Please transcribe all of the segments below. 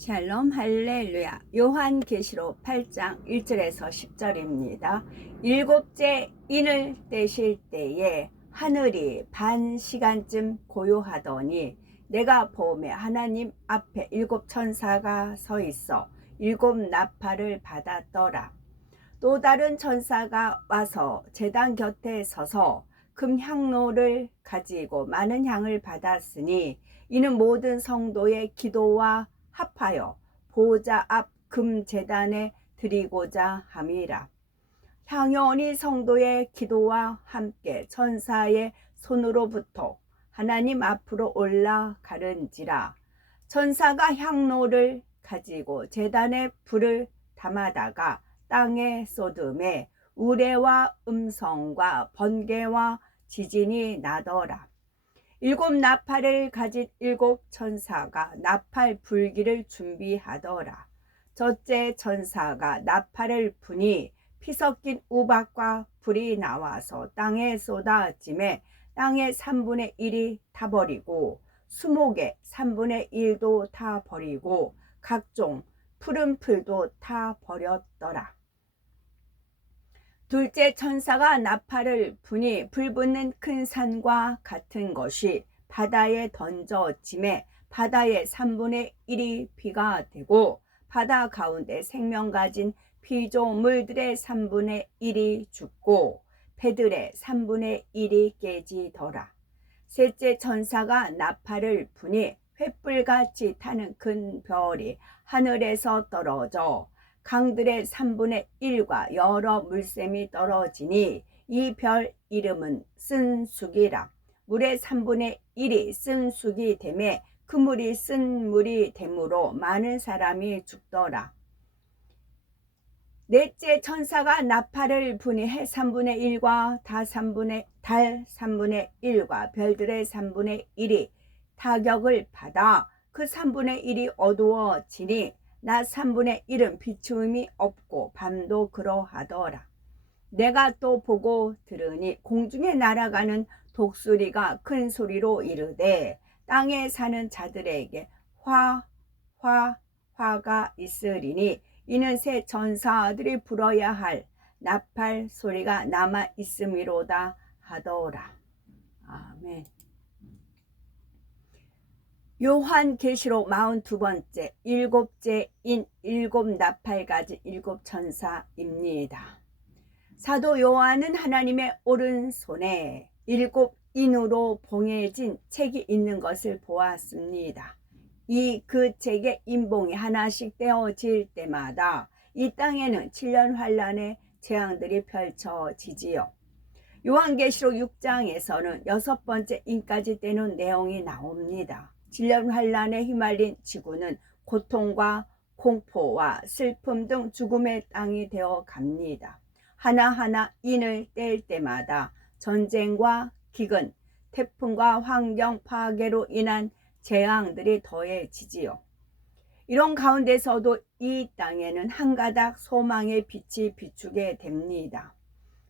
샬롬 할렐루야. 요한계시록 8장 1절에서 10절입니다. 일곱째 인을 떼실 때에 하늘이 반 시간쯤 고요하더니 내가 보매 하나님 앞에 일곱 천사가 서 있어 일곱 나팔을 받았더라. 또 다른 천사가 와서 제단 곁에 서서 금향로를 가지고 많은 향을 받았으니 이는 모든 성도의 기도와 합하여 보좌 앞 금제단에 드리고자 함이라. 향연이 성도의 기도와 함께 천사의 손으로부터 하나님 앞으로 올라가는지라. 천사가 향로를 가지고 제단에 불을 담아다가 땅에 쏟음에 우레와 음성과 번개와 지진이 나더라. 일곱 나팔을 가진 일곱 천사가 나팔 불기를 준비하더라. 첫째 천사가 나팔을 부니 피 섞인 우박과 불이 나와서 땅에 쏟아짐에 땅의 3분의 1이 타버리고 수목의 3분의 1도 타버리고 각종 푸른 풀도 타버렸더라. 둘째 천사가 나팔을 부니 불붙는 큰 산과 같은 것이 바다에 던져짐에 바다의 3분의 1이 피가 되고 바다 가운데 생명 가진 피조물들의 3분의 1이 죽고 배들의 3분의 1이 깨지더라. 셋째 천사가 나팔을 부니 횃불같이 타는 큰 별이 하늘에서 떨어져 강들의 3분의 1과 여러 물샘이 떨어지니 이 별 이름은 쓴쑥이라. 물의 3분의 1이 쓴쑥이 되매 그 물이 쓴 물이 되므로 많은 사람이 죽더라. 넷째 천사가 나팔을 부니 해 3분의 1과 달 3분의 1과 별들의 3분의 1이 타격을 받아 그 3분의 1이 어두워지니 낮 3분의 1은 비추음이 없고 밤도 그러하더라. 내가 또 보고 들으니 공중에 날아가는 독수리가 큰 소리로 이르되 땅에 사는 자들에게 화가 있으리니 이는 새 천사들이 불어야 할 나팔 소리가 남아 있음이로다 하더라. 아멘. 요한계시록 42번째 일곱째 인 일곱 나팔 가진 일곱 천사입니다. 사도 요한은 하나님의 오른손에 일곱 인으로 봉해진 책이 있는 것을 보았습니다. 그 책의 인봉이 하나씩 떼어질 때마다 이 땅에는 7년 환란의 재앙들이 펼쳐지지요. 요한계시록 6장에서는 6번째 인까지 떼는 내용이 나옵니다. 7년 환란에 휘말린 지구는 고통과 공포와 슬픔 등 죽음의 땅이 되어 갑니다. 하나하나 인을 뗄 때마다 전쟁과 기근, 태풍과 환경 파괴로 인한 재앙들이 더해지지요. 이런 가운데서도 이 땅에는 한 가닥 소망의 빛이 비추게 됩니다.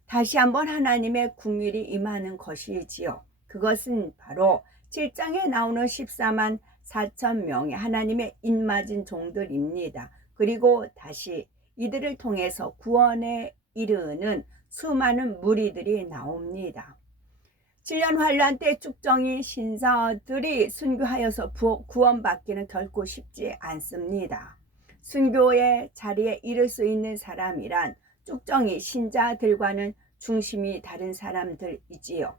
다시 한번 하나님의 국률이 임하는 것이지요. 그것은 바로 7장에 나오는 14만 4천 명의 하나님의 인맞은 종들입니다. 그리고 다시 이들을 통해서 구원에 이르는 수많은 무리들이 나옵니다. 7년 환란 때 쭉정이 신사들이 순교하여서 구원받기는 결코 쉽지 않습니다. 순교의 자리에 이를 수 있는 사람이란 쭉정이 신자들과는 중심이 다른 사람들이지요.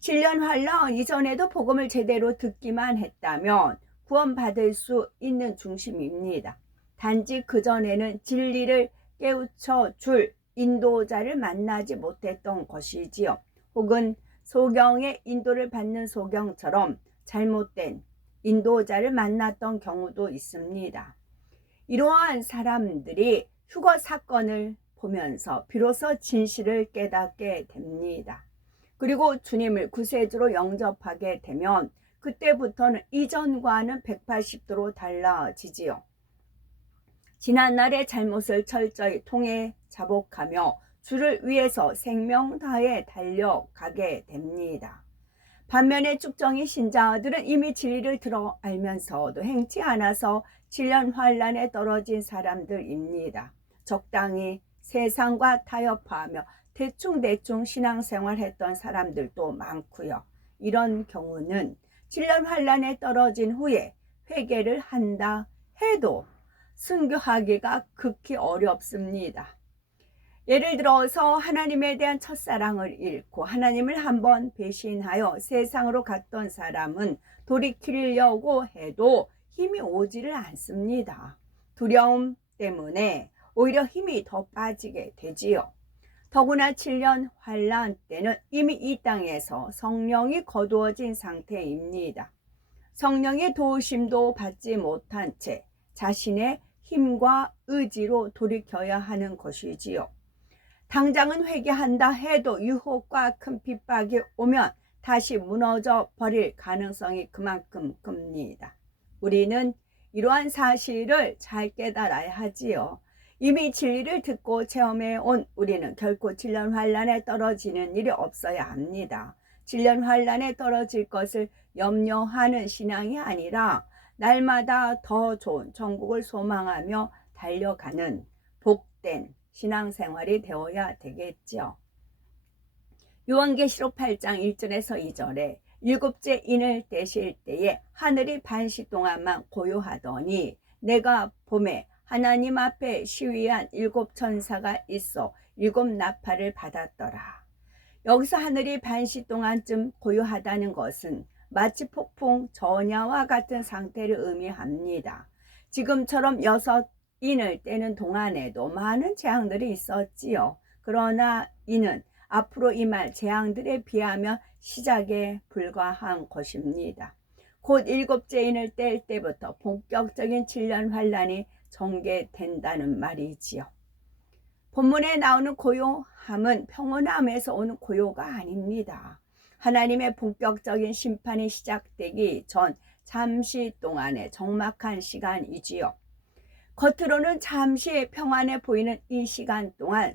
7년 환란 이전에도 복음을 제대로 듣기만 했다면 구원받을 수 있는 중심입니다. 단지 그전에는 진리를 깨우쳐 줄 인도자를 만나지 못했던 것이지요. 혹은 소경의 인도를 받는 소경처럼 잘못된 인도자를 만났던 경우도 있습니다. 이러한 사람들이 휴거 사건을 보면서 비로소 진실을 깨닫게 됩니다. 그리고 주님을 구세주로 영접하게 되면 그때부터는 이전과는 180도로 달라지지요. 지난날의 잘못을 철저히 통해 자복하며 주를 위해서 생명 다해 달려가게 됩니다. 반면에 쭉정이 신자들은 이미 진리를 들어 알면서도 행치 않아서 7년 환란에 떨어진 사람들입니다. 적당히 세상과 타협하며 대충대충 신앙생활했던 사람들도 많고요. 이런 경우는 7년 환란에 떨어진 후에 회개를 한다 해도 순교하기가 극히 어렵습니다. 예를 들어서 하나님에 대한 첫사랑을 잃고 하나님을 한번 배신하여 세상으로 갔던 사람은 돌이키려고 해도 힘이 오지를 않습니다. 두려움 때문에 오히려 힘이 더 빠지게 되지요. 더구나 7년 환란 때는 이미 이 땅에서 성령이 거두어진 상태입니다. 성령의 도우심도 받지 못한 채 자신의 힘과 의지로 돌이켜야 하는 것이지요. 당장은 회개한다 해도 유혹과 큰 핍박이 오면 다시 무너져 버릴 가능성이 그만큼 큽니다. 우리는 이러한 사실을 잘 깨달아야 하지요. 이미 진리를 듣고 체험해 온 우리는 결코 7년 환란에 떨어지는 일이 없어야 합니다. 7년 환란에 떨어질 것을 염려하는 신앙이 아니라 날마다 더 좋은 천국을 소망하며 달려가는 복된 신앙생활이 되어야 되겠죠. 요한계시록 8장 1절에서 2절에 일곱째 인을 떼실 때에 하늘이 반시 동안만 고요하더니 내가 봄에 하나님 앞에 시위한 7 천사가 있어 7 나팔을 받았더라. 여기서 하늘이 반시 동안쯤 고요하다는 것은 마치 폭풍 전야와 같은 상태를 의미합니다. 지금처럼 6 인을 떼는 동안에도 많은 재앙들이 있었지요. 그러나 이는 앞으로 임할 재앙들에 비하면 시작에 불과한 것입니다. 곧 7째 인을 뗄 때부터 본격적인 7년 환란이 전개된다는 말이지요. 본문에 나오는 고요함은 평온함에서 오는 고요가 아닙니다. 하나님의 본격적인 심판이 시작되기 전 잠시 동안의 적막한 시간이지요. 겉으로는 잠시 평안해 보이는 이 시간 동안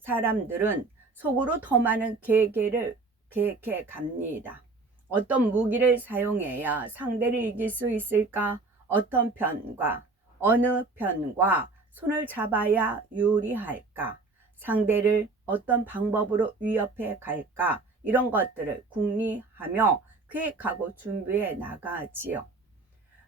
사람들은 속으로 더 많은 계획을 계획해 갑니다. 어떤 무기를 사용해야 상대를 이길 수 있을까? 어떤 편과 어느 편과 손을 잡아야 유리할까? 상대를 어떤 방법으로 위협해 갈까? 이런 것들을 궁리하며 계획하고 준비해 나가지요.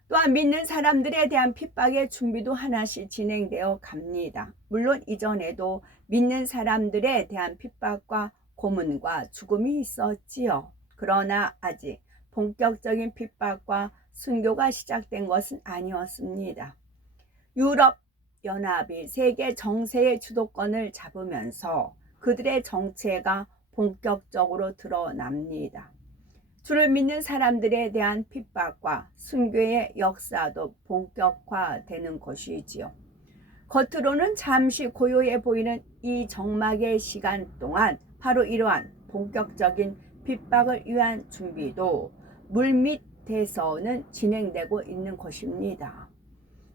또한 믿는 사람들에 대한 핍박의 준비도 하나씩 진행되어 갑니다. 물론 이전에도 믿는 사람들에 대한 핍박과 고문과 죽음이 있었지요. 그러나 아직 본격적인 핍박과 순교가 시작된 것은 아니었습니다. 유럽연합이 세계 정세의 주도권을 잡으면서 그들의 정체가 본격적으로 드러납니다. 주를 믿는 사람들에 대한 핍박과 순교의 역사도 본격화되는 것이지요. 겉으로는 잠시 고요해 보이는 이 적막의 시간 동안 바로 이러한 본격적인 핍박을 위한 준비도 물밑에서는 진행되고 있는 것입니다.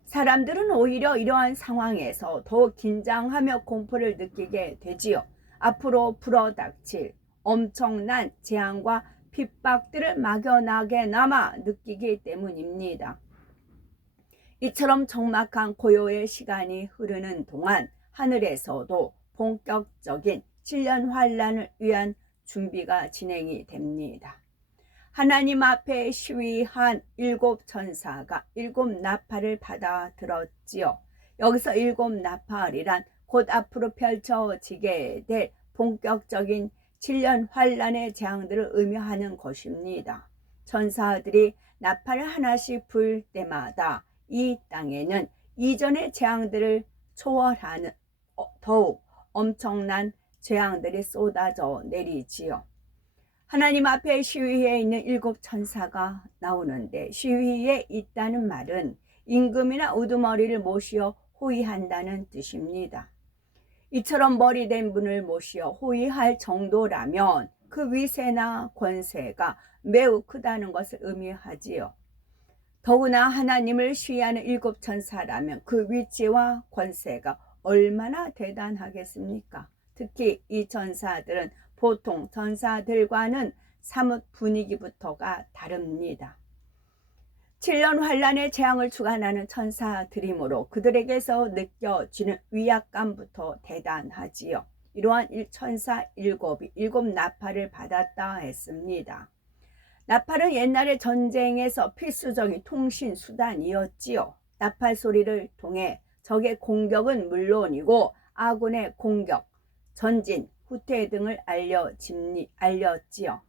사람들은 오히려 이러한 상황에서 더욱 긴장하며 공포를 느끼게 되지요. 앞으로 불어닥칠 엄청난 재앙과 핍박들을 막연하게나마 느끼기 때문입니다. 이처럼 적막한 고요의 시간이 흐르는 동안 하늘에서도 본격적인 7년 환란을 위한 준비가 진행이 됩니다. 하나님 앞에 시위한 7 천사가 7 나팔을 받아 들었지요. 여기서 7 나팔이란 곧 앞으로 펼쳐지게 될 본격적인 7년 환란의 재앙들을 의미하는 것입니다. 천사들이 나팔을 하나씩 불 때마다 이 땅에는 이전의 재앙들을 초월하는 더욱 엄청난 재앙들이 쏟아져 내리지요. 하나님 앞에 시위에 있는 7 천사가 나오는데 시위에 있다는 말은 임금이나 우두머리를 모시어 호위한다는 뜻입니다. 이처럼 머리된 분을 모시어 호위할 정도라면 그 위세나 권세가 매우 크다는 것을 의미하지요. 더구나 하나님을 시위하는 7 천사라면 그 위치와 권세가 얼마나 대단하겠습니까? 특히 이 천사들은 보통 천사들과는 사뭇 분위기부터가 다릅니다. 7년 환란의 재앙을 주관하는 천사들이므로 그들에게서 느껴지는 위압감부터 대단하지요. 이러한 천사 일곱이 일곱 나팔을 받았다 했습니다. 나팔은 옛날의 전쟁에서 필수적인 통신 수단이었지요. 나팔 소리를 통해 적의 공격은 물론이고 아군의 공격, 전진, 후퇴 등을 알렸지요.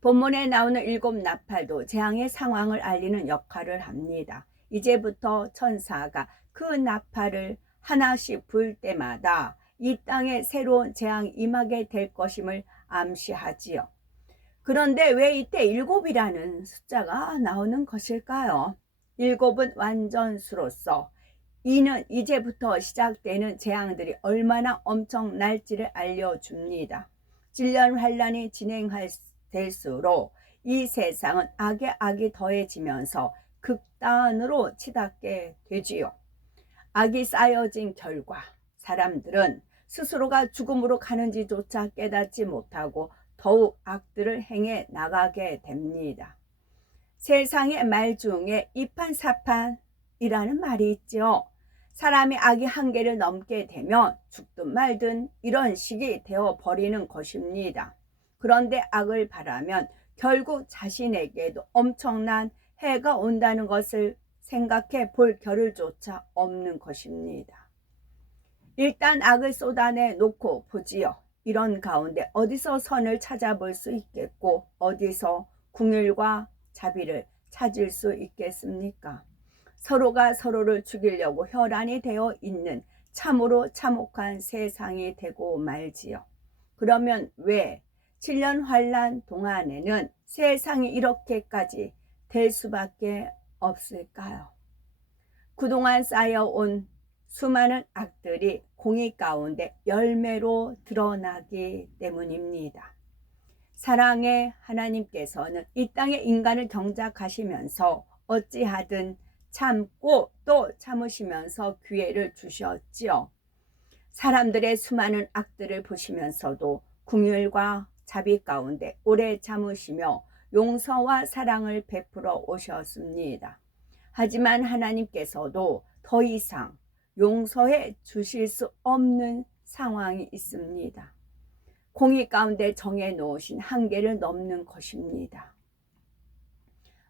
본문에 나오는 일곱 나팔도 재앙의 상황을 알리는 역할을 합니다. 이제부터 천사가 그 나팔을 하나씩 불 때마다 이 땅에 새로운 재앙이 임하게 될 것임을 암시하지요. 그런데 왜 이때 일곱이라는 숫자가 나오는 것일까요? 일곱은 완전수로서 이는 이제부터 시작되는 재앙들이 얼마나 엄청날지를 알려줍니다. 7년 환란이 진행될수록 이 세상은 악에 악이 더해지면서 극단으로 치닫게 되지요. 악이 쌓여진 결과 사람들은 스스로가 죽음으로 가는지조차 깨닫지 못하고 더욱 악들을 행해 나가게 됩니다. 세상의 말 중에 이판사판이라는 말이 있죠. 사람이 악의 한계를 넘게 되면 죽든 말든 이런 식이 되어버리는 것입니다. 그런데 악을 바라면 결국 자신에게도 엄청난 해가 온다는 것을 생각해 볼 겨를조차 없는 것입니다. 일단 악을 쏟아내 놓고 보지요. 이런 가운데 어디서 선을 찾아볼 수 있겠고 어디서 궁율과 자비를 찾을 수 있겠습니까? 서로가 서로를 죽이려고 혈안이 되어 있는 참으로 참혹한 세상이 되고 말지요. 그러면 왜 7년 환란 동안에는 세상이 이렇게까지 될 수밖에 없을까요? 그동안 쌓여온 수많은 악들이 공의 가운데 열매로 드러나기 때문입니다. 사랑의 하나님께서는 이 땅에 인간을 경작하시면서 어찌하든 참고 또 참으시면서 기회를 주셨지요. 사람들의 수많은 악들을 보시면서도 긍휼과 자비 가운데 오래 참으시며 용서와 사랑을 베풀어 오셨습니다. 하지만 하나님께서도 더 이상 용서해 주실 수 없는 상황이 있습니다. 공의 가운데 정해 놓으신 한계를 넘는 것입니다.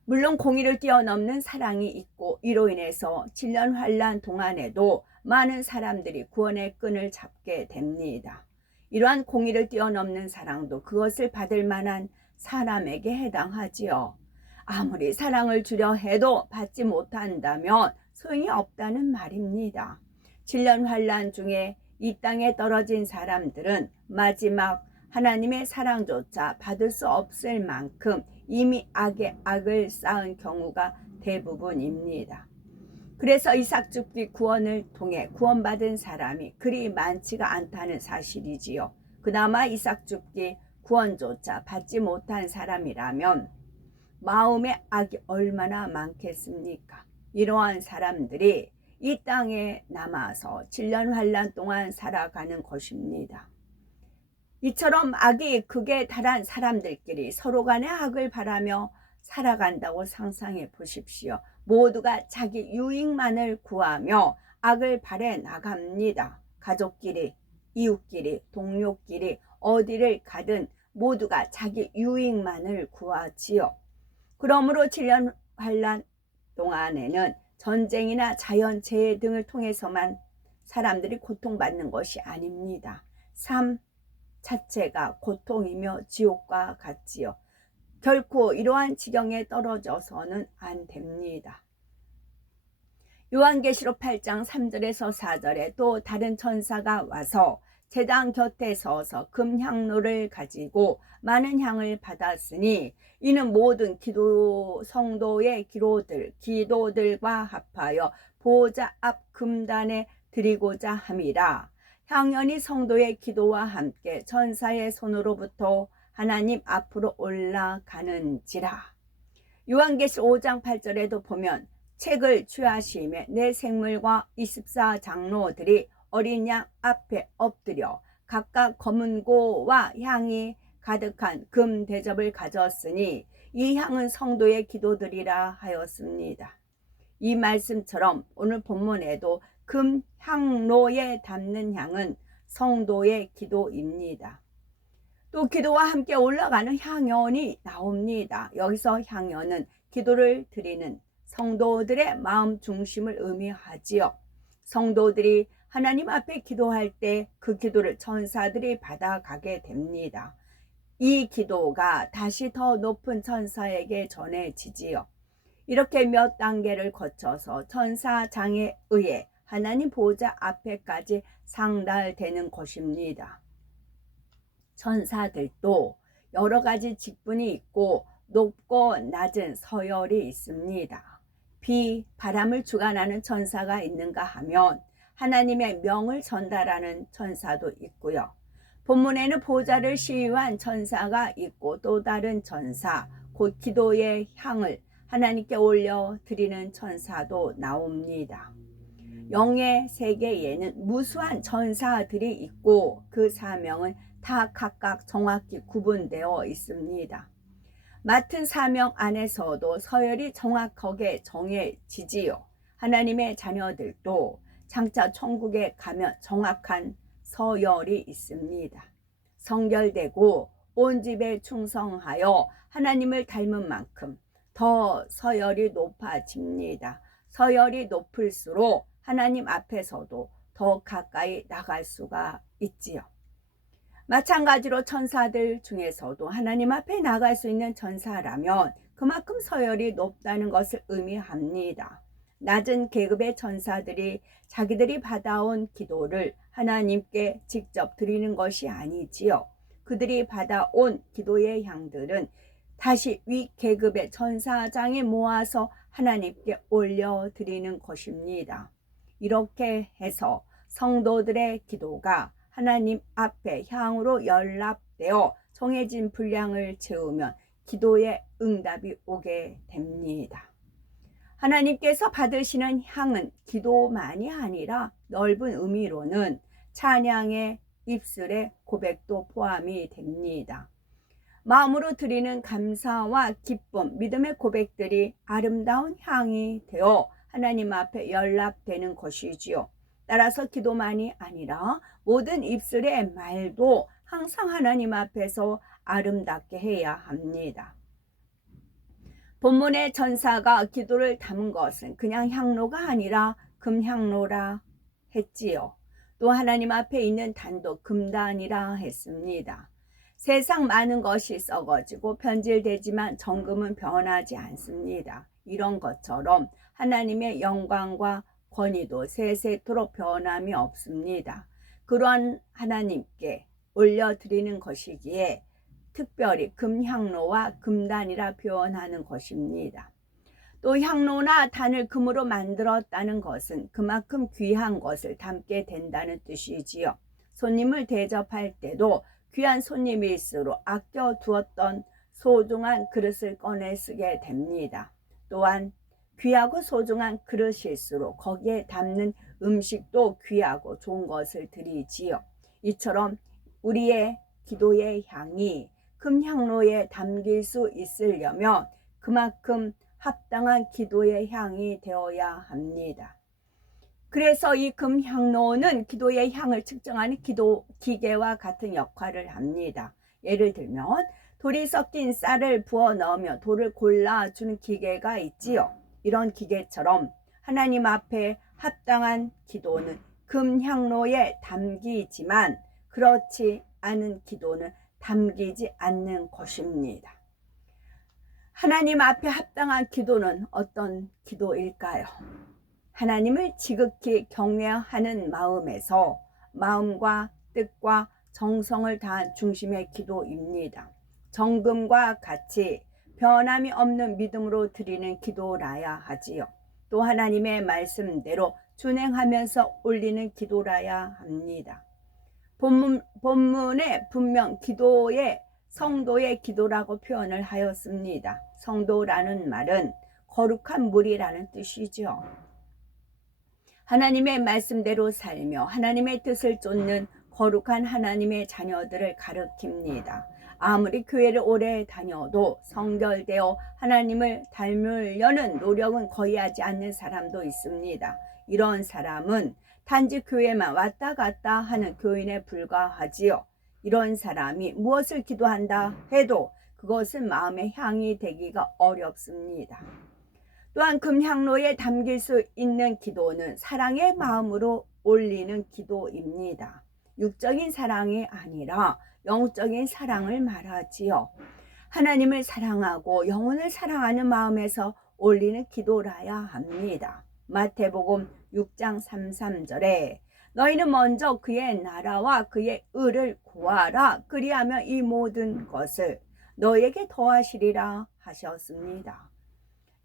물론 공의를 뛰어넘는 사랑이 있고 이로 인해서 7년 환란 동안에도 많은 사람들이 구원의 끈을 잡게 됩니다. 이러한 공의를 뛰어넘는 사랑도 그것을 받을 만한 사람에게 해당하지요. 아무리 사랑을 주려 해도 받지 못한다면 소용이 없다는 말입니다. 7년 환란 중에 이 땅에 떨어진 사람들은 마지막 하나님의 사랑조차 받을 수 없을 만큼 이미 악에 악을 쌓은 경우가 대부분입니다. 그래서 이삭줍기 구원을 통해 구원받은 사람이 그리 많지가 않다는 사실이지요. 그나마 이삭줍기 구원조차 받지 못한 사람이라면 마음의 악이 얼마나 많겠습니까? 이러한 사람들이 이 땅에 남아서 7년 환란 동안 살아가는 것입니다. 이처럼 악이 극에 달한 사람들끼리 서로 간의 악을 바라며 살아간다고 상상해 보십시오. 모두가 자기 유익만을 구하며 악을 바래 나갑니다. 가족끼리, 이웃끼리, 동료끼리 어디를 가든 모두가 자기 유익만을 구하지요. 그러므로 7년 환란 동안에는 전쟁이나 자연재해 등을 통해서만 사람들이 고통받는 것이 아닙니다. 삶 자체가 고통이며 지옥과 같지요. 결코 이러한 지경에 떨어져서는 안 됩니다. 요한계시록 8장 3절에서 4절에 또 다른 천사가 와서 제단 곁에 서서 금향로를 가지고 많은 향을 받았으니 이는 모든 성도의 기도들과 합하여 보호자 앞 금단에 드리고자 함이라. 향연이 성도의 기도와 함께 천사의 손으로부터 하나님 앞으로 올라가는지라. 요한계시록 5장 8절에도 보면 책을 취하심에 내 생물과 24장로들이 어린 양 앞에 엎드려 각각 검은 고와 향이 가득한 금 대접을 가졌으니 이 향은 성도의 기도들이라 하였습니다. 이 말씀처럼 오늘 본문에도 금 향로에 담는 향은 성도의 기도입니다. 또 기도와 함께 올라가는 향연이 나옵니다. 여기서 향연은 기도를 드리는 성도들의 마음 중심을 의미하지요. 성도들이 하나님 앞에 기도할 때 그 기도를 천사들이 받아가게 됩니다. 이 기도가 다시 더 높은 천사에게 전해지지요. 이렇게 몇 단계를 거쳐서 천사장에 의해 하나님 보호자 앞에까지 상달되는 것입니다. 천사들도 여러 가지 직분이 있고 높고 낮은 서열이 있습니다. 비, 바람을 주관하는 천사가 있는가 하면 하나님의 명을 전달하는 천사도 있고요. 본문에는 보좌를 시유한 천사가 있고 또 다른 천사, 곧 기도의 향을 하나님께 올려드리는 천사도 나옵니다. 영의 세계에는 무수한 천사들이 있고 그 사명은 다 각각 정확히 구분되어 있습니다. 맡은 사명 안에서도 서열이 정확하게 정해지지요. 하나님의 자녀들도 장차 천국에 가면 정확한 서열이 있습니다. 성결되고 온 집에 충성하여 하나님을 닮은 만큼 더 서열이 높아집니다. 서열이 높을수록 하나님 앞에서도 더 가까이 나갈 수가 있지요. 마찬가지로 천사들 중에서도 하나님 앞에 나갈 수 있는 천사라면 그만큼 서열이 높다는 것을 의미합니다. 낮은 계급의 천사들이 자기들이 받아온 기도를 하나님께 직접 드리는 것이 아니지요. 그들이 받아온 기도의 향들은 다시 위 계급의 천사장에 모아서 하나님께 올려드리는 것입니다. 이렇게 해서 성도들의 기도가 하나님 앞에 향으로 연락되어 정해진 분량을 채우면 기도의 응답이 오게 됩니다. 하나님께서 받으시는 향은 기도만이 아니라 넓은 의미로는 찬양의 입술의 고백도 포함이 됩니다. 마음으로 드리는 감사와 기쁨, 믿음의 고백들이 아름다운 향이 되어 하나님 앞에 연락되는 것이지요. 따라서 기도만이 아니라 모든 입술의 말도 항상 하나님 앞에서 아름답게 해야 합니다. 본문의 천사가 기도를 담은 것은 그냥 향로가 아니라 금향로라 했지요. 또 하나님 앞에 있는 단도 금단이라 했습니다. 세상 많은 것이 썩어지고 변질되지만 정금은 변하지 않습니다. 이런 것처럼 하나님의 영광과 권위도 세세토록 변함이 없습니다. 그러한 하나님께 올려드리는 것이기에 특별히 금향로와 금단이라 표현하는 것입니다. 또 향로나 단을 금으로 만들었다는 것은 그만큼 귀한 것을 담게 된다는 뜻이지요. 손님을 대접할 때도 귀한 손님일수록 아껴두었던 소중한 그릇을 꺼내 쓰게 됩니다. 또한 귀하고 소중한 그릇일수록 거기에 담는 음식도 귀하고 좋은 것을 드리지요. 이처럼 우리의 기도의 향이 금향로에 담길 수 있으려면 그만큼 합당한 기도의 향이 되어야 합니다. 그래서 이 금향로는 기도의 향을 측정하는 기도 기계와 같은 역할을 합니다. 예를 들면 돌이 섞인 쌀을 부어 넣으며 돌을 골라주는 기계가 있지요. 이런 기계처럼 하나님 앞에 합당한 기도는 금향로에 담기지만 그렇지 않은 기도는 담기지 않는 것입니다. 하나님 앞에 합당한 기도는 어떤 기도일까요? 하나님을 지극히 경외하는 마음에서 마음과 뜻과 정성을 다한 중심의 기도입니다. 정금과 같이 변함이 없는 믿음으로 드리는 기도라야 하지요. 또 하나님의 말씀대로 준행하면서 올리는 기도라야 합니다. 본문에 분명 기도의 성도의 기도라고 표현을 하였습니다. 성도라는 말은 거룩한 무리라는 뜻이죠. 하나님의 말씀대로 살며 하나님의 뜻을 쫓는 거룩한 하나님의 자녀들을 가리킵니다. 아무리 교회를 오래 다녀도 성결되어 하나님을 닮으려는 노력은 거의 하지 않는 사람도 있습니다. 이런 사람은 단지 교회만 왔다 갔다 하는 교인에 불과하지요. 이런 사람이 무엇을 기도한다 해도 그것은 마음의 향이 되기가 어렵습니다. 또한 금향로에 담길 수 있는 기도는 사랑의 마음으로 올리는 기도입니다. 육적인 사랑이 아니라 영적인 사랑을 말하지요. 하나님을 사랑하고 영혼을 사랑하는 마음에서 올리는 기도라야 합니다. 마태복음 6장 33절에 너희는 먼저 그의 나라와 그의 의를 구하라. 그리하면 이 모든 것을 너희에게 더하시리라 하셨습니다.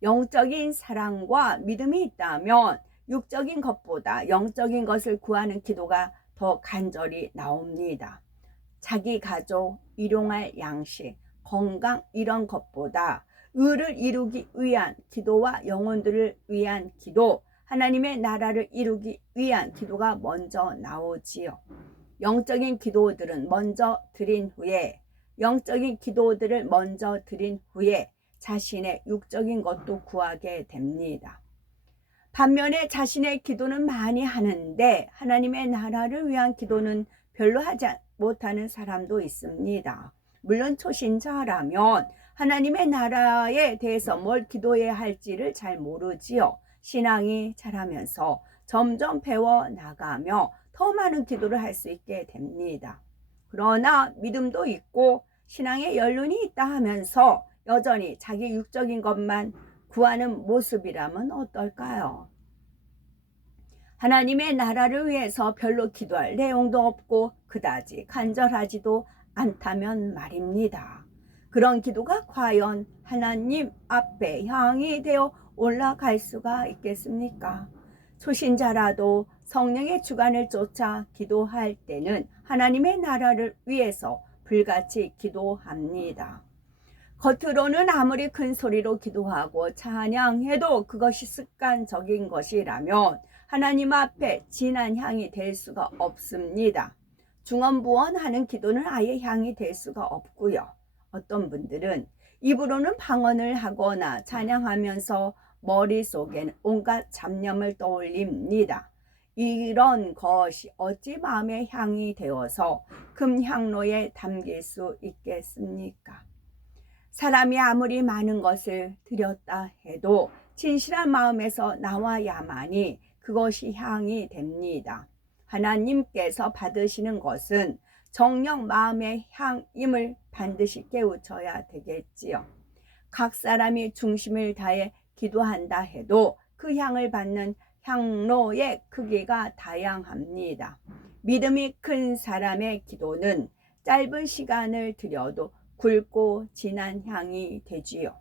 영적인 사랑과 믿음이 있다면 육적인 것보다 영적인 것을 구하는 기도가 더 간절히 나옵니다. 자기 가족, 일용할 양식, 건강 이런 것보다 의를 이루기 위한 기도와 영혼들을 위한 기도, 하나님의 나라를 이루기 위한 기도가 먼저 나오지요. 영적인 기도들을 먼저 드린 후에 자신의 육적인 것도 구하게 됩니다. 반면에 자신의 기도는 많이 하는데 하나님의 나라를 위한 기도는 별로 하지 못하는 사람도 있습니다. 물론 초신자라면 하나님의 나라에 대해서 뭘 기도해야 할지를 잘 모르지요. 신앙이 자라면서 점점 배워나가며 더 많은 기도를 할 수 있게 됩니다. 그러나 믿음도 있고 신앙에 연륜이 있다 하면서 여전히 자기 육적인 것만 구하는 모습이라면 어떨까요? 하나님의 나라를 위해서 별로 기도할 내용도 없고 그다지 간절하지도 않다면 말입니다. 그런 기도가 과연 하나님 앞에 향이 되어 올라갈 수가 있겠습니까? 초신자라도 성령의 주관을 쫓아 기도할 때는 하나님의 나라를 위해서 불같이 기도합니다. 겉으로는 아무리 큰 소리로 기도하고 찬양해도 그것이 습관적인 것이라면 하나님 앞에 진한 향이 될 수가 없습니다. 중언부언하는 기도는 아예 향이 될 수가 없고요. 어떤 분들은 입으로는 방언을 하거나 찬양하면서 머릿속에는 온갖 잡념을 떠올립니다. 이런 것이 어찌 마음의 향이 되어서 금향로에 담길 수 있겠습니까? 사람이 아무리 많은 것을 드렸다 해도 진실한 마음에서 나와야만이 그것이 향이 됩니다. 하나님께서 받으시는 것은 정녕 마음의 향임을 반드시 깨우쳐야 되겠지요. 각 사람이 중심을 다해 기도한다 해도 그 향을 받는 향로의 크기가 다양합니다. 믿음이 큰 사람의 기도는 짧은 시간을 들여도 굵고 진한 향이 되지요.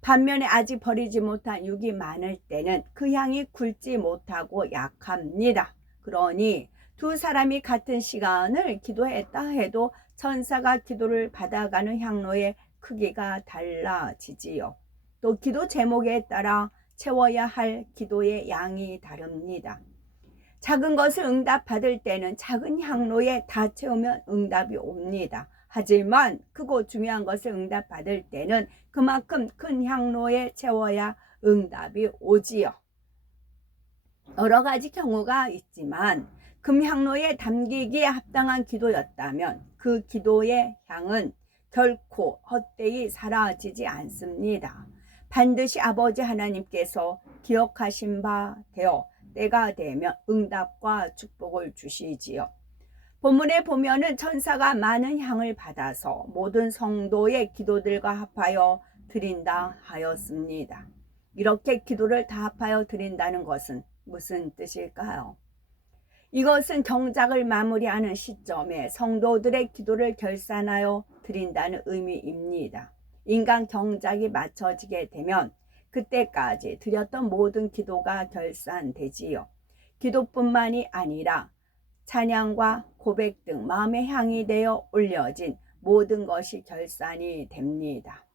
반면에 아직 버리지 못한 육이 많을 때는 그 향이 굵지 못하고 약합니다. 그러니 두 사람이 같은 시간을 기도했다 해도 천사가 기도를 받아가는 향로의 크기가 달라지지요. 또 기도 제목에 따라 채워야 할 기도의 양이 다릅니다. 작은 것을 응답받을 때는 작은 향로에 다 채우면 응답이 옵니다. 하지만 크고 중요한 것을 응답받을 때는 그만큼 큰 향로에 채워야 응답이 오지요. 여러 가지 경우가 있지만 금향로에 담기기에 합당한 기도였다면 그 기도의 향은 결코 헛되이 사라지지 않습니다. 반드시 아버지 하나님께서 기억하신 바 되어 때가 되면 응답과 축복을 주시지요. 본문에 보면은 천사가 많은 향을 받아서 모든 성도의 기도들과 합하여 드린다 하였습니다. 이렇게 기도를 다 합하여 드린다는 것은 무슨 뜻일까요? 이것은 경작을 마무리하는 시점에 성도들의 기도를 결산하여 드린다는 의미입니다. 인간 경작이 맞춰지게 되면 그때까지 드렸던 모든 기도가 결산되지요. 기도뿐만이 아니라 찬양과 고백 등 마음의 향이 되어 올려진 모든 것이 결산이 됩니다.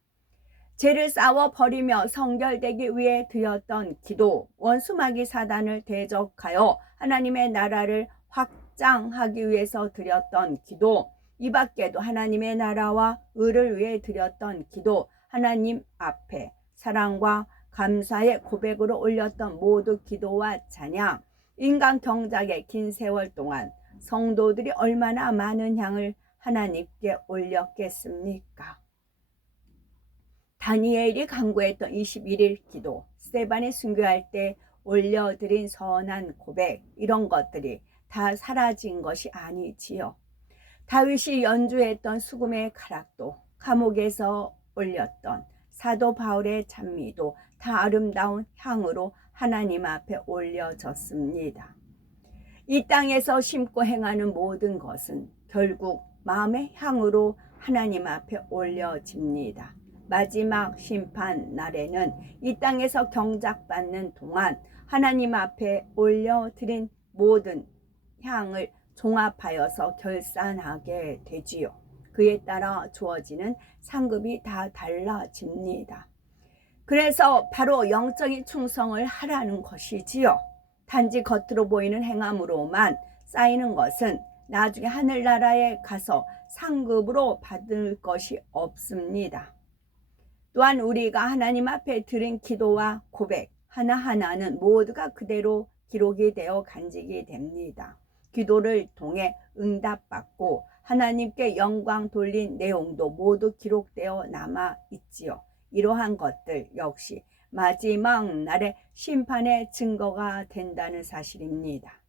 죄를 싸워 버리며 성결되기 위해 드렸던 기도, 원수마귀 사단을 대적하여 하나님의 나라를 확장하기 위해서 드렸던 기도, 이 밖에도 하나님의 나라와 의를 위해 드렸던 기도, 하나님 앞에 사랑과 감사의 고백으로 올렸던 모두 기도와 찬양, 인간 경작의 긴 세월 동안 성도들이 얼마나 많은 향을 하나님께 올렸겠습니까? 다니엘이 간구했던 21일 기도, 스데반이 순교할 때 올려드린 선한 고백, 이런 것들이 다 사라진 것이 아니지요. 다윗이 연주했던 수금의 가락도, 감옥에서 올렸던 사도 바울의 찬미도 다 아름다운 향으로 하나님 앞에 올려졌습니다. 이 땅에서 심고 행하는 모든 것은 결국 마음의 향으로 하나님 앞에 올려집니다. 마지막 심판 날에는 이 땅에서 경작받는 동안 하나님 앞에 올려드린 모든 향을 종합하여서 결산하게 되지요. 그에 따라 주어지는 상급이 다 달라집니다. 그래서 바로 영적인 충성을 하라는 것이지요. 단지 겉으로 보이는 행함으로만 쌓이는 것은 나중에 하늘나라에 가서 상급으로 받을 것이 없습니다. 또한 우리가 하나님 앞에 드린 기도와 고백 하나하나는 모두가 그대로 기록이 되어 간직이 됩니다. 기도를 통해 응답받고 하나님께 영광 돌린 내용도 모두 기록되어 남아 있지요. 이러한 것들 역시 마지막 날의 심판의 증거가 된다는 사실입니다.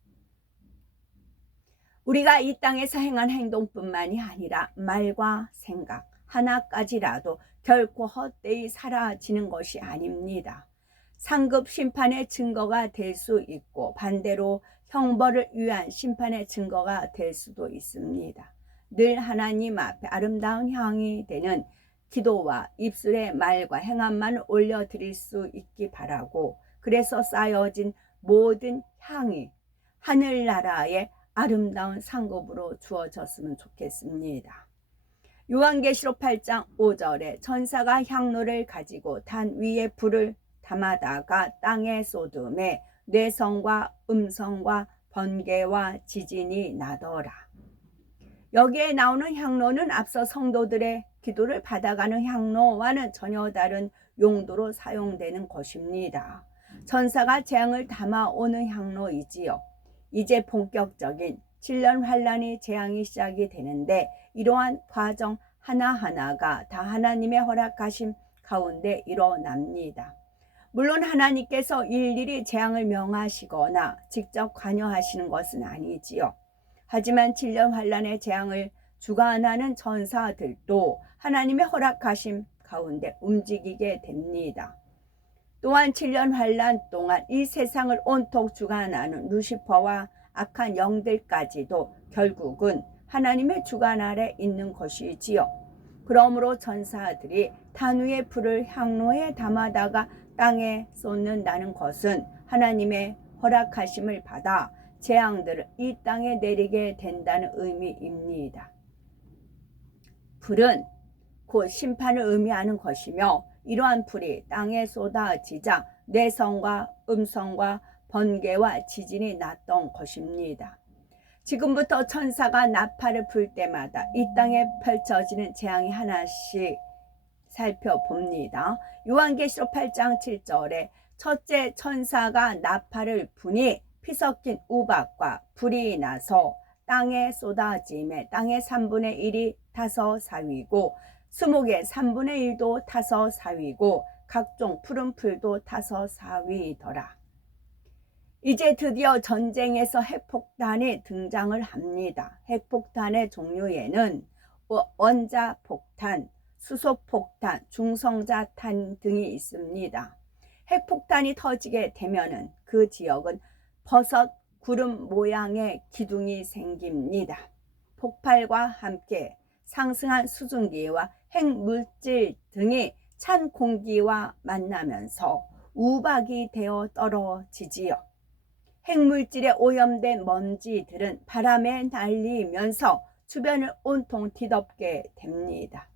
우리가 이 땅에서 행한 행동뿐만이 아니라 말과 생각 하나까지라도 결코 헛되이 사라지는 것이 아닙니다. 상급 심판의 증거가 될 수 있고 반대로 형벌을 위한 심판의 증거가 될 수도 있습니다. 늘 하나님 앞에 아름다운 향이 되는 기도와 입술의 말과 행함만 올려드릴 수 있기 바라고, 그래서 쌓여진 모든 향이 하늘나라의 아름다운 상급으로 주어졌으면 좋겠습니다. 요한계시록 8장 5절에 천사가 향로를 가지고 단 위에 불을 담아다가 땅에 쏟음에 뇌성과 음성과 번개와 지진이 나더라. 여기에 나오는 향로는 앞서 성도들의 기도를 받아가는 향로와는 전혀 다른 용도로 사용되는 것입니다. 천사가 재앙을 담아오는 향로이지요. 이제 본격적인 7년 환란이 재앙이 시작이 되는데 이러한 과정 하나하나가 다 하나님의 허락하심 가운데 일어납니다. 물론 하나님께서 일일이 재앙을 명하시거나 직접 관여하시는 것은 아니지요. 하지만 7년 환란의 재앙을 주관하는 천사들도 하나님의 허락하심 가운데 움직이게 됩니다. 또한 7년 환란 동안 이 세상을 온통 주관하는 루시퍼와 악한 영들까지도 결국은 하나님의 주관 아래 있는 것이지요. 그러므로 천사들이 탄 위에 불을 향로에 담아다가 땅에 쏟는다는 것은 하나님의 허락하심을 받아 재앙들을 이 땅에 내리게 된다는 의미입니다. 불은 곧 심판을 의미하는 것이며 이러한 불이 땅에 쏟아지자 뇌성과 음성과 번개와 지진이 났던 것입니다. 지금부터 천사가 나팔을 불 때마다 이 땅에 펼쳐지는 재앙이 하나씩 살펴봅니다. 요한계시록 8장 7절에 첫째 천사가 나팔을 부니 피 섞인 우박과 불이 나서 땅에 쏟아짐에 땅의 3분의 1이 타서 사위고 수목의 3분의 1도 타서 사위고 각종 푸른 풀도 타서 사위더라. 이제 드디어 전쟁에서 핵폭탄이 등장을 합니다. 핵폭탄의 종류에는 원자폭탄, 수소폭탄, 중성자탄 등이 있습니다. 핵폭탄이 터지게 되면은 그 지역은 버섯 구름 모양의 기둥이 생깁니다. 폭발과 함께 상승한 수증기와 핵물질 등이 찬 공기와 만나면서 우박이 되어 떨어지지요. 핵물질에 오염된 먼지들은 바람에 날리면서 주변을 온통 뒤덮게 됩니다.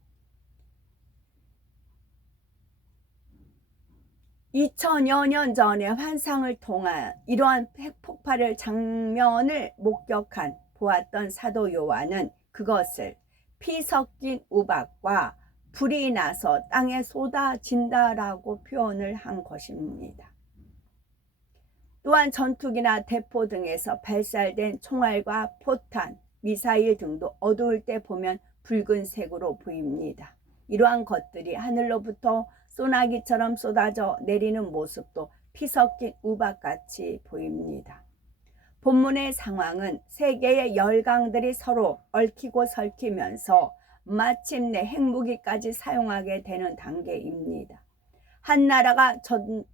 2000여 년 전의 환상을 통한 이러한 핵폭발을 장면을 목격한 보았던 사도 요한은 그것을 피 섞인 우박과 불이 나서 땅에 쏟아진다라고 표현을 한 것입니다. 또한 전투기나 대포 등에서 발사된 총알과 포탄, 미사일 등도 어두울 때 보면 붉은색으로 보입니다. 이러한 것들이 하늘로부터 소나기처럼 쏟아져 내리는 모습도 피 섞인 우박같이 보입니다. 본문의 상황은 세계의 열강들이 서로 얽히고 설키면서 마침내 핵무기까지 사용하게 되는 단계입니다. 한 나라가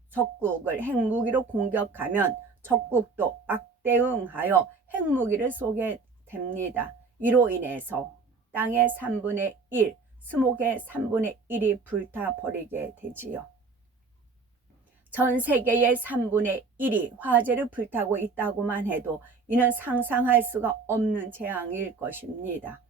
적국을 핵무기로 공격하면 적국도 막대응하여 핵무기를 쏘게 됩니다. 이로 인해서 땅의 3분의 1, 수목의 3분의 1이 불타버리게 되지요. 전 세계의 3분의 1이 화재를 불타고 있다고만 해도 이는 상상할 수가 없는 재앙일 것입니다.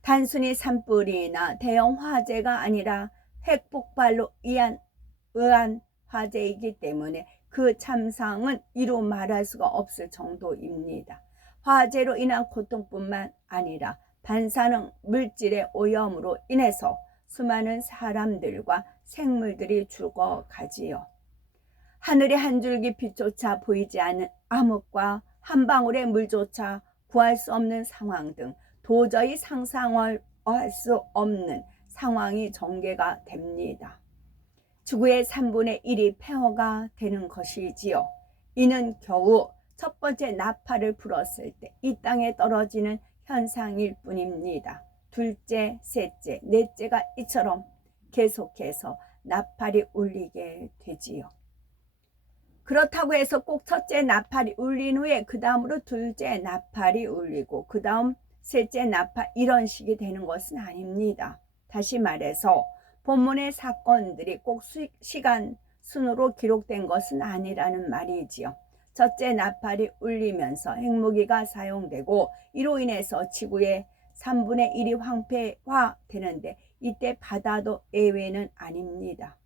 단순히 산불이나 대형 화재가 아니라 핵폭발로 의한 화재이기 때문에 그 참상은 이루 말할 수가 없을 정도입니다. 화재로 인한 고통뿐만 아니라 반사능 물질의 오염으로 인해서 수많은 사람들과 생물들이 죽어가지요. 하늘의 한 줄기 빛조차 보이지 않는 암흑과 한 방울의 물조차 구할 수 없는 상황 등 도저히 상상할 수 없는 상황이 전개가 됩니다. 지구의 3분의 1이 폐허가 되는 것이지요. 이는 겨우 첫 번째 나팔을 불었을 때 이 땅에 떨어지는 현상일 뿐입니다. 둘째, 셋째, 넷째가 이처럼 계속해서 나팔이 울리게 되지요. 그렇다고 해서 꼭 첫째 나팔이 울린 후에 그 다음으로 둘째 나팔이 울리고 그 다음 셋째 나팔 이런 식이 되는 것은 아닙니다. 다시 말해서 본문의 사건들이 꼭 시간 순으로 기록된 것은 아니라는 말이지요. 첫째 나팔이 울리면서 핵무기가 사용되고 이로 인해서 지구의 3분의 1이 황폐화되는데 이때 바다도 예외는 아닙니다.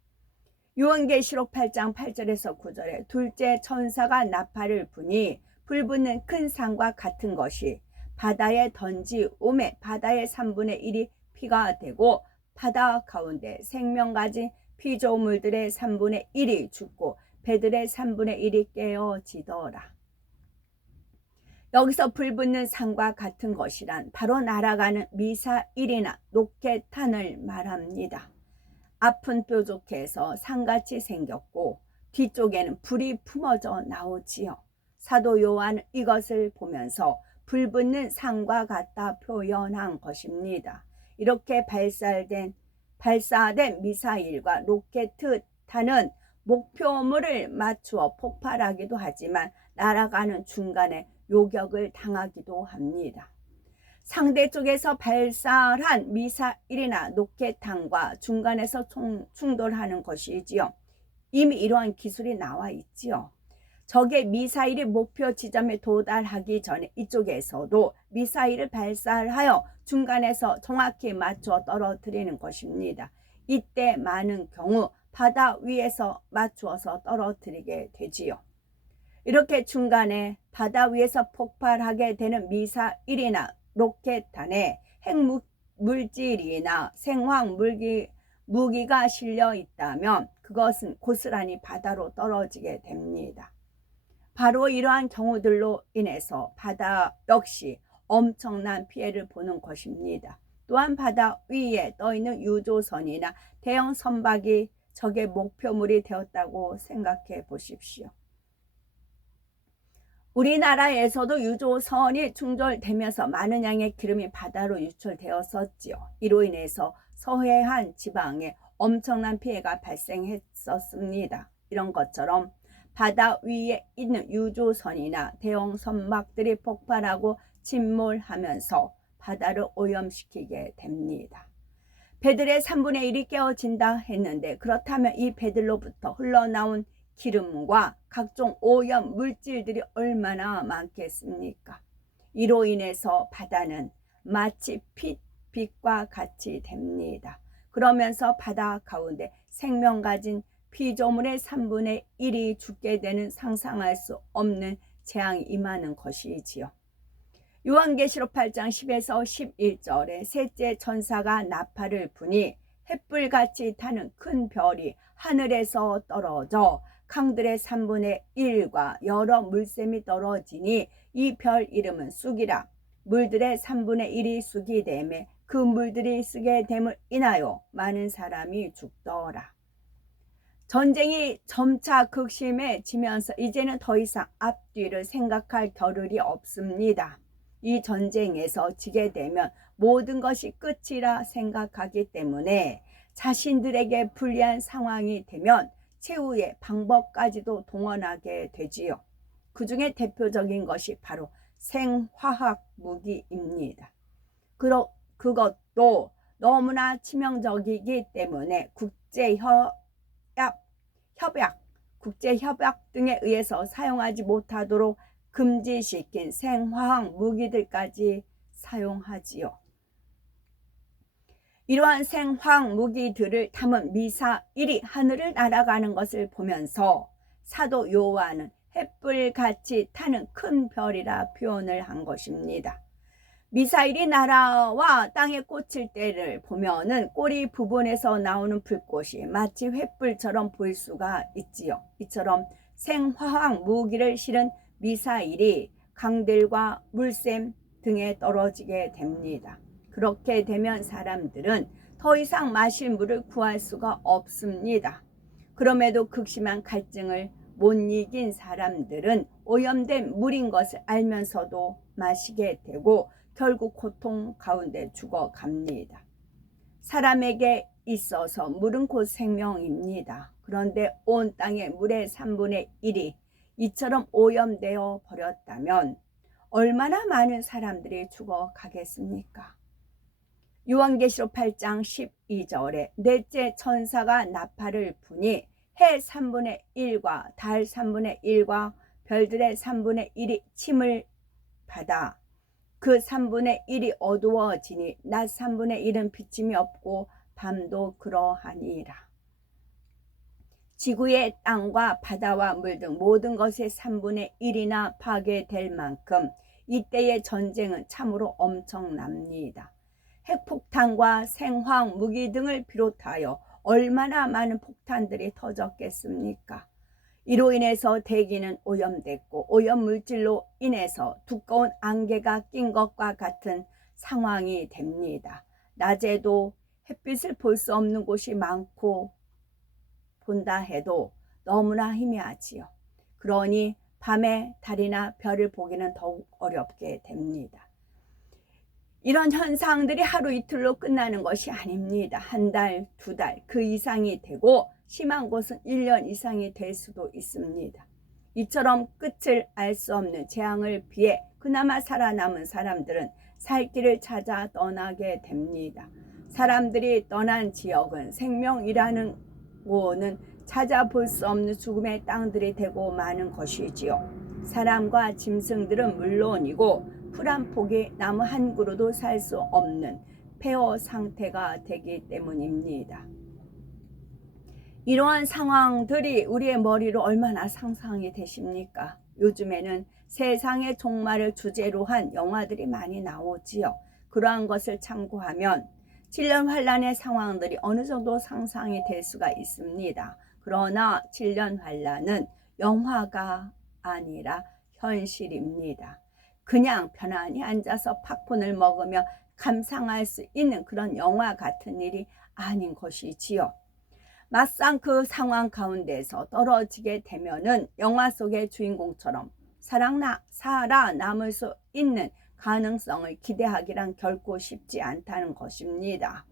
요한계시록 8장 8절에서 9절에 둘째 천사가 나팔을 부니 불붙는 큰 산과 같은 것이 바다에 던지오매 바다의 3분의 1이 피가 되고 바다 가운데 생명 가진 피조물들의 3분의 1이 죽고 배들의 3분의 1이 깨어지더라. 여기서 불붙는 산과 같은 것이란 바로 날아가는 미사일이나 로켓탄을 말합니다. 앞은 뾰족해서 산같이 생겼고 뒤쪽에는 불이 품어져 나오지요. 사도 요한은 이것을 보면서 불붙는 산과 같다 표현한 것입니다. 이렇게 발사된 미사일과 로켓탄은 목표물을 맞추어 폭발하기도 하지만 날아가는 중간에 요격을 당하기도 합니다. 상대 쪽에서 발사한 미사일이나 로켓탄과 중간에서 충돌하는 것이지요. 이미 이러한 기술이 나와 있지요. 적의 미사일이 목표 지점에 도달하기 전에 이쪽에서도 미사일을 발사하여 중간에서 정확히 맞춰 떨어뜨리는 것입니다. 이때 많은 경우 바다 위에서 맞추어서 떨어뜨리게 되지요. 이렇게 중간에 바다 위에서 폭발하게 되는 미사일이나 로켓탄에 핵물질이나 생화학 무기가 실려 있다면 그것은 고스란히 바다로 떨어지게 됩니다. 바로 이러한 경우들로 인해서 바다 역시 엄청난 피해를 보는 것입니다. 또한 바다 위에 떠있는 유조선이나 대형 선박이 적의 목표물이 되었다고 생각해 보십시오. 우리나라에서도 유조선이 충돌되면서 많은 양의 기름이 바다로 유출되었었지요. 이로 인해서 서해안 지방에 엄청난 피해가 발생했었습니다. 이런 것처럼 바다 위에 있는 유조선이나 대형 선박들이 폭발하고 침몰하면서 바다를 오염시키게 됩니다. 배들의 3분의 1이 깨어진다 했는데 그렇다면 이 배들로부터 흘러나온 기름과 각종 오염 물질들이 얼마나 많겠습니까? 이로 인해서 바다는 마치 빛과 같이 됩니다. 그러면서 바다 가운데 생명 가진 피조물의 3분의 1이 죽게 되는 상상할 수 없는 재앙이 임하는 것이지요. 요한계시록 8장 10에서 11절에 셋째 천사가 나팔을 부니 횃불같이 타는 큰 별이 하늘에서 떨어져 강들의 3분의 1과 여러 물샘이 떨어지니 이 별 이름은 쑥이라. 물들의 3분의 1이 쑥이 되매 그 물들이 쓰게 됨을 인하여 많은 사람이 죽더라. 전쟁이 점차 극심해지면서 이제는 더 이상 앞뒤를 생각할 겨를이 없습니다. 이 전쟁에서 지게 되면 모든 것이 끝이라 생각하기 때문에 자신들에게 불리한 상황이 되면 최후의 방법까지도 동원하게 되지요. 그 중에 대표적인 것이 바로 생화학 무기입니다. 그것도 너무나 치명적이기 때문에 국제협약 등에 의해서 사용하지 못하도록 금지시킨 생화학 무기들까지 사용하지요. 이러한 생화학 무기들을 담은 미사일이 하늘을 날아가는 것을 보면서 사도 요한은 횃불같이 타는 큰 별이라 표현을 한 것입니다. 미사일이 날아와 땅에 꽂힐 때를 보면은 꼬리 부분에서 나오는 불꽃이 마치 횃불처럼 보일 수가 있지요. 이처럼 생화학 무기를 실은 미사일이 강들과 물샘 등에 떨어지게 됩니다. 그렇게 되면 사람들은 더 이상 마실 물을 구할 수가 없습니다. 그럼에도 극심한 갈증을 못 이긴 사람들은 오염된 물인 것을 알면서도 마시게 되고 결국 고통 가운데 죽어갑니다. 사람에게 있어서 물은 곧 생명입니다. 그런데 온 땅의 물의 3분의 1이 이처럼 오염되어 버렸다면 얼마나 많은 사람들이 죽어가겠습니까? 요한계시록 8장 12절에 넷째 천사가 나팔을 부니 해 3분의 1과 달 3분의 1과 별들의 3분의 1이 침을 받아 그 3분의 1이 어두워지니 낮 3분의 1은 비침이 없고 밤도 그러하니라. 지구의 땅과 바다와 물 등 모든 것의 3분의 1이나 파괴될 만큼 이때의 전쟁은 참으로 엄청납니다. 핵폭탄과 생화학 무기 등을 비롯하여 얼마나 많은 폭탄들이 터졌겠습니까? 이로 인해서 대기는 오염됐고 오염물질로 인해서 두꺼운 안개가 낀 것과 같은 상황이 됩니다. 낮에도 햇빛을 볼 수 없는 곳이 많고 본다 해도 너무나 희미하지요. 그러니 밤에 달이나 별을 보기는 더욱 어렵게 됩니다. 이런 현상들이 하루 이틀로 끝나는 것이 아닙니다. 한 달, 두 달, 그 이상이 되고 심한 곳은 1년 이상이 될 수도 있습니다. 이처럼 끝을 알 수 없는 재앙을 피해 그나마 살아남은 사람들은 살 길을 찾아 떠나게 됩니다. 사람들이 떠난 지역은 생명이라는 곳은 찾아볼 수 없는 죽음의 땅들이 되고 마는 것이지요. 사람과 짐승들은 물론이고 풀 한 폭이 나무 한 그루도 살 수 없는 폐허 상태가 되기 때문입니다. 이러한 상황들이 우리의 머리로 얼마나 상상이 되십니까? 요즘에는 세상의 종말을 주제로 한 영화들이 많이 나오지요. 그러한 것을 참고하면 7년 환란의 상황들이 어느 정도 상상이 될 수가 있습니다. 그러나 7년 환란은 영화가 아니라 현실입니다. 그냥 편안히 앉아서 팝콘을 먹으며 감상할 수 있는 그런 영화 같은 일이 아닌 것이지요. 막상 그 상황 가운데서 떨어지게 되면은 영화 속의 주인공처럼 살아남을 수 있는 가능성을 기대하기란 결코 쉽지 않다는 것입니다.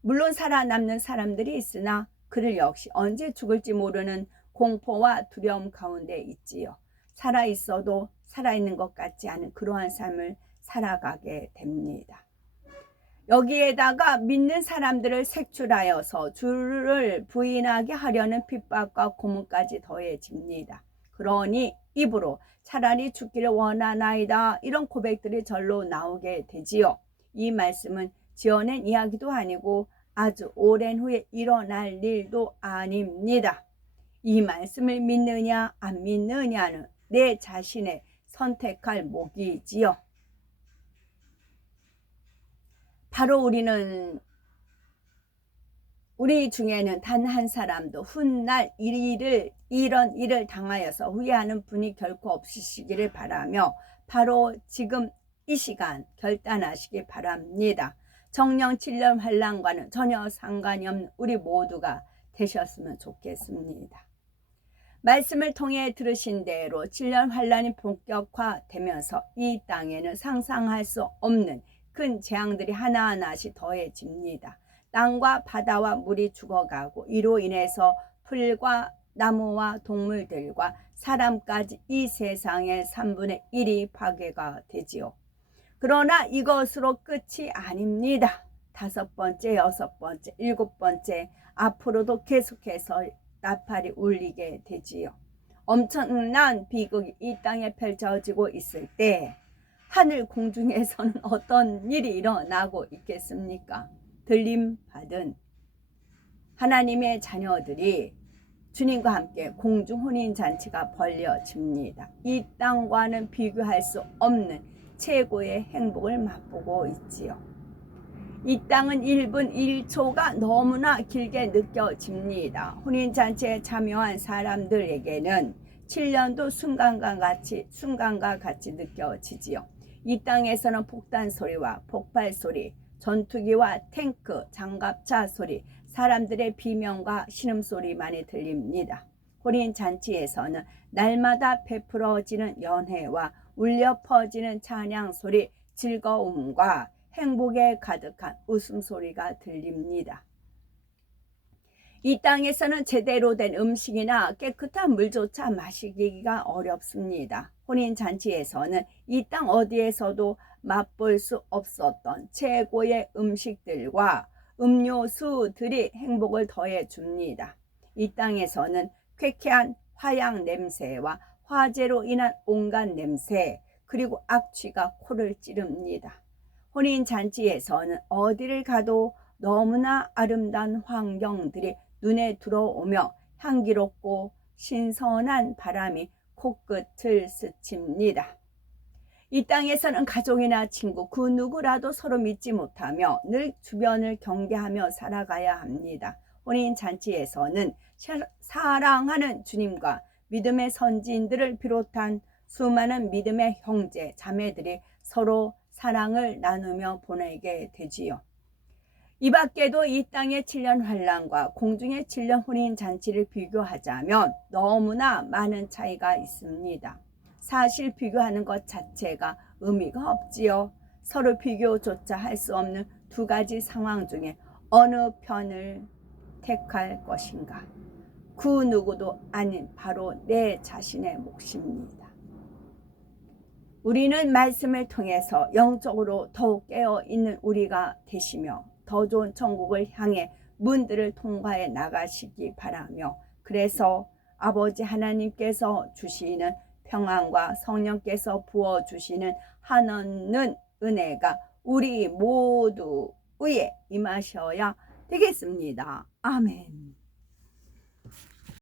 물론 살아남는 사람들이 있으나 그들 역시 언제 죽을지 모르는 공포와 두려움 가운데 있지요. 살아있어도 살아있는 것 같지 않은 그러한 삶을 살아가게 됩니다. 여기에다가 믿는 사람들을 색출하여서 주를 부인하게 하려는 핍박과 고문까지 더해집니다. 그러니 입으로 차라리 죽기를 원하나이다 이런 고백들이 절로 나오게 되지요. 이 말씀은 지어낸 이야기도 아니고 아주 오랜 후에 일어날 일도 아닙니다. 이 말씀을 믿느냐 안 믿느냐는 내 자신의 선택할 몫이지요. 바로 우리 중에는 단 한 사람도 훗날 이런 일을 당하여서 후회하는 분이 결코 없으시기를 바라며 바로 지금 이 시간 결단하시기 바랍니다. 정령 7년 환란과는 전혀 상관이 없는 우리 모두가 되셨으면 좋겠습니다. 말씀을 통해 들으신 대로 7년 환란이 본격화되면서 이 땅에는 상상할 수 없는 큰 재앙들이 하나하나씩 더해집니다. 땅과 바다와 물이 죽어가고 이로 인해서 풀과 나무와 동물들과 사람까지 이 세상의 3분의 1이 파괴가 되지요. 그러나 이것으로 끝이 아닙니다. 5번째, 6번째, 7번째 앞으로도 계속해서 나팔이 울리게 되지요. 엄청난 비극이 이 땅에 펼쳐지고 있을 때 하늘 공중에서는 어떤 일이 일어나고 있겠습니까? 들림받은 하나님의 자녀들이 주님과 함께 공중 혼인잔치가 벌려집니다. 이 땅과는 비교할 수 없는 최고의 행복을 맛보고 있지요. 이 땅은 1분 1초가 너무나 길게 느껴집니다. 혼인잔치에 참여한 사람들에게는 7년도 순간과 같이 느껴지지요. 이 땅에서는 폭탄 소리와 폭발 소리, 전투기와 탱크, 장갑차 소리, 사람들의 비명과 신음소리만이 들립니다. 혼인잔치에서는 날마다 베풀어지는 연회와 울려 퍼지는 찬양 소리, 즐거움과 행복에 가득한 웃음소리가 들립니다. 이 땅에서는 제대로 된 음식이나 깨끗한 물조차 마시기가 어렵습니다. 혼인잔치에서는 이 땅 어디에서도 맛볼 수 없었던 최고의 음식들과 음료수들이 행복을 더해 줍니다. 이 땅에서는 쾌쾌한 화양 냄새와 화재로 인한 온갖 냄새, 그리고 악취가 코를 찌릅니다. 혼인잔치에서는 어디를 가도 너무나 아름다운 환경들이 눈에 들어오며 향기롭고 신선한 바람이 코끝을 스칩니다. 이 땅에서는 가족이나 친구 그 누구라도 서로 믿지 못하며 늘 주변을 경계하며 살아가야 합니다. 혼인잔치에서는 사랑하는 주님과 믿음의 선지인들을 비롯한 수많은 믿음의 형제, 자매들이 서로 사랑을 나누며 보내게 되지요. 이 밖에도 이 땅의 7년 환란과 공중의 7년 혼인잔치를 비교하자면 너무나 많은 차이가 있습니다. 사실 비교하는 것 자체가 의미가 없지요. 서로 비교조차 할 수 없는 두 가지 상황 중에 어느 편을 택할 것인가? 그 누구도 아닌 바로 내 자신의 몫입니다. 우리는 말씀을 통해서 영적으로 더욱 깨어있는 우리가 되시며 더 좋은 천국을 향해 문들을 통과해 나가시기 바라며, 그래서 아버지 하나님께서 주시는 평안과 성령께서 부어주시는 한없는 은혜가 우리 모두에 임하셔야 되겠습니다. 아멘.